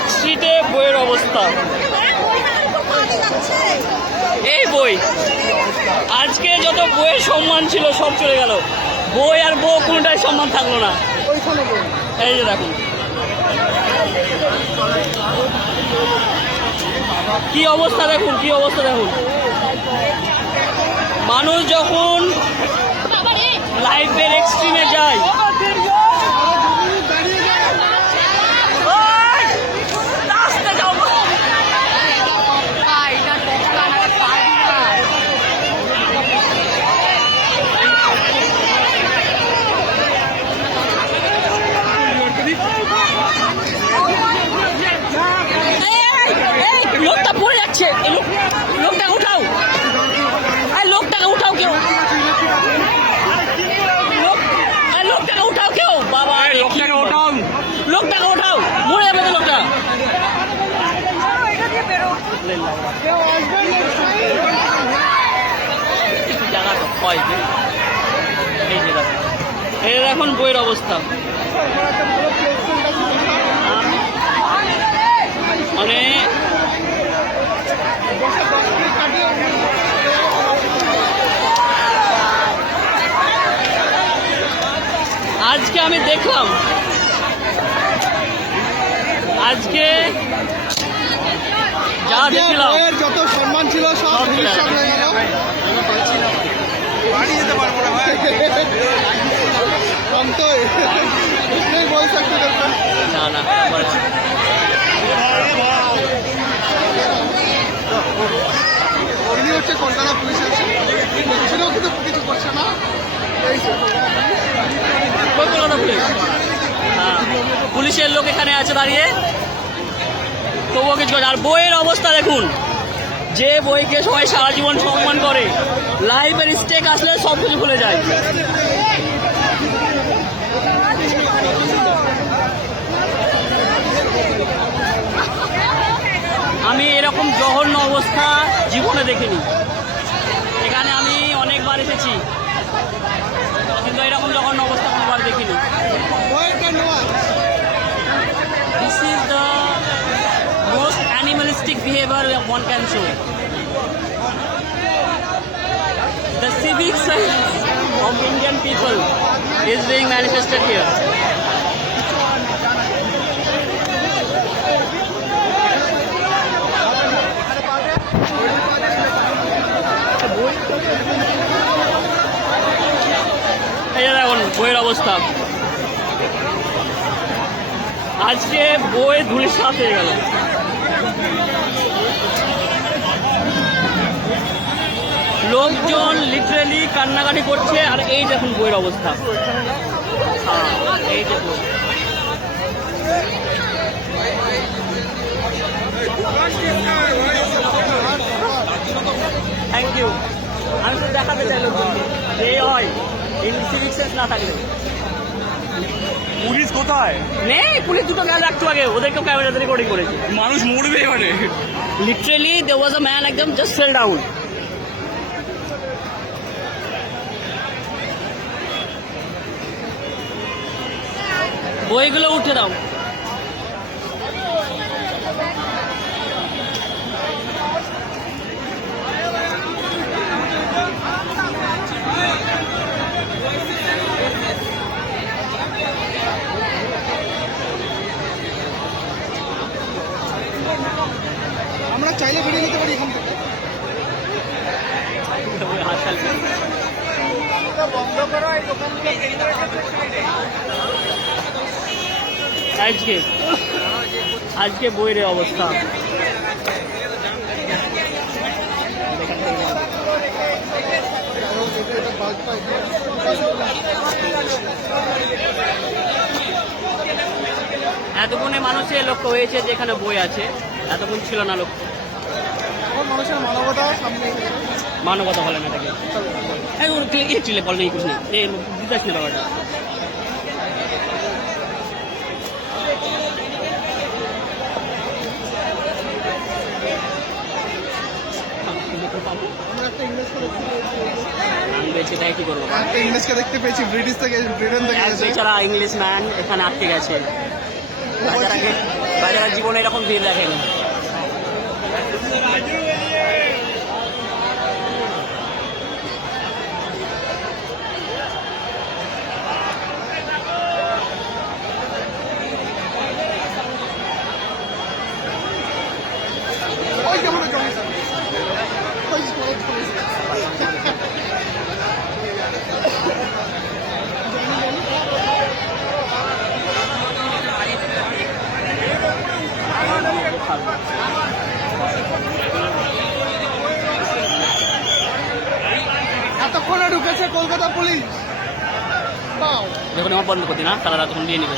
পার্কস্ট্রিটে বইয়ের অবস্থা। এই বই আজকে যত বইয়ের সম্মান ছিল সব চলে গেল। বই আর বউ কোনটাই সম্মান থাকলো না। এই যে দেখুন কি অবস্থা, দেখুন কি অবস্থা দেখুন। মানুষ যখন লাইফের এক্সট্রিমে যায়, লোকটা পড়ে যাচ্ছে, লোকটাকে উঠাও, লোকটাকে উঠাও কেউ, লোকটাকে উঠাও কেউ, বাবা লোকটাকে উঠাও, লোকটাকে উঠাও, মরে যাবে তো লোকটা। জায়গাটা হয় এই যে এর এখন বইয়ের অবস্থা মানে আজকে আমি দেখলাম, আজকে যা দেখলাম যত সম্মান ছিল সব হয়ে গেল। বাড়ি যেতে পারবো না ভাই, বল सकते না না ইনি হচ্ছে কলকাতা পুলিশের, সেটাও কিন্তু কিছু করছে না। কলকাতা পুলিশ, হ্যাঁ পুলিশের লোক এখানে আছে দাঁড়িয়ে, তবুও কিছু করে। আর বইয়ের অবস্থা দেখুন, যে বইকে সবাই সারা জীবন সম্মান করে, লাইফের স্টেক আসলে সব কিছু ভুলে যায়। আমি এরকম জঘন্য অবস্থা জীবনে দেখিনি। এখানে আমি অনেকবার এসেছি কিন্তু এরকম জঘন্য অবস্থা কোনোবার দেখিনি। This is the most animalistic behavior one can show. The civic sense of Indian people is being manifested here. এই যে দেখুন বইয়ের অবস্থা, আজকে বই ধূলিসাৎ হয়ে গেল। লোকজন লিটারেলি কান্নাকাটি করছে। আর এই দেখুন বইয়ের অবস্থা, এই দেখুন থ্যাংক ইউ। আমি তো দেখাতে চাই লোকজনকে এই হয় সিভিক সেন্স না থাকলে। পুলিশ কোথায় নেই, পুলিশ দুটো গেল একটু আগে, ওদেরকেও ক্যামেরাতে রেকর্ডিং করেছে। মানুষ মরবে এবারে। Literally there was a man একদম just fell down. বইগুলো উঠে দাও। আমরা চাইলে বেরিয়ে নিতে পারি এখান থেকে। বন্ধ করো এই দোকানগুলো। আজকে বইয়ের অবস্থা এতক্ষণে মানুষের লক্ষ্য হয়েছে যে এখানে বই আছে, এতক্ষণ ছিল না লক্ষ্য। মানুষের মানবতা সামনে, মানবতা বলে না এটাকে চিলে বল নেই, কিছু নেই, বুঝতে ব্যাপারটা। কি করবো, ইংলিশকে দেখতে পেয়েছি, ব্রিটিশ থেকে, ব্রিটেন থেকে। বেচারা ইংলিশ ম্যান এখানে আটকে গেছে। বাজারে জীবনে এরকম ভিড় দেখেনি। ওই কেমন জমেছে ওই জমেছে এতক্ষণে ঢুকেছে কলকাতা পুলিশ। বাও যখন আমার বন্ধ করতি না তারা তখন দিয়ে নেবে।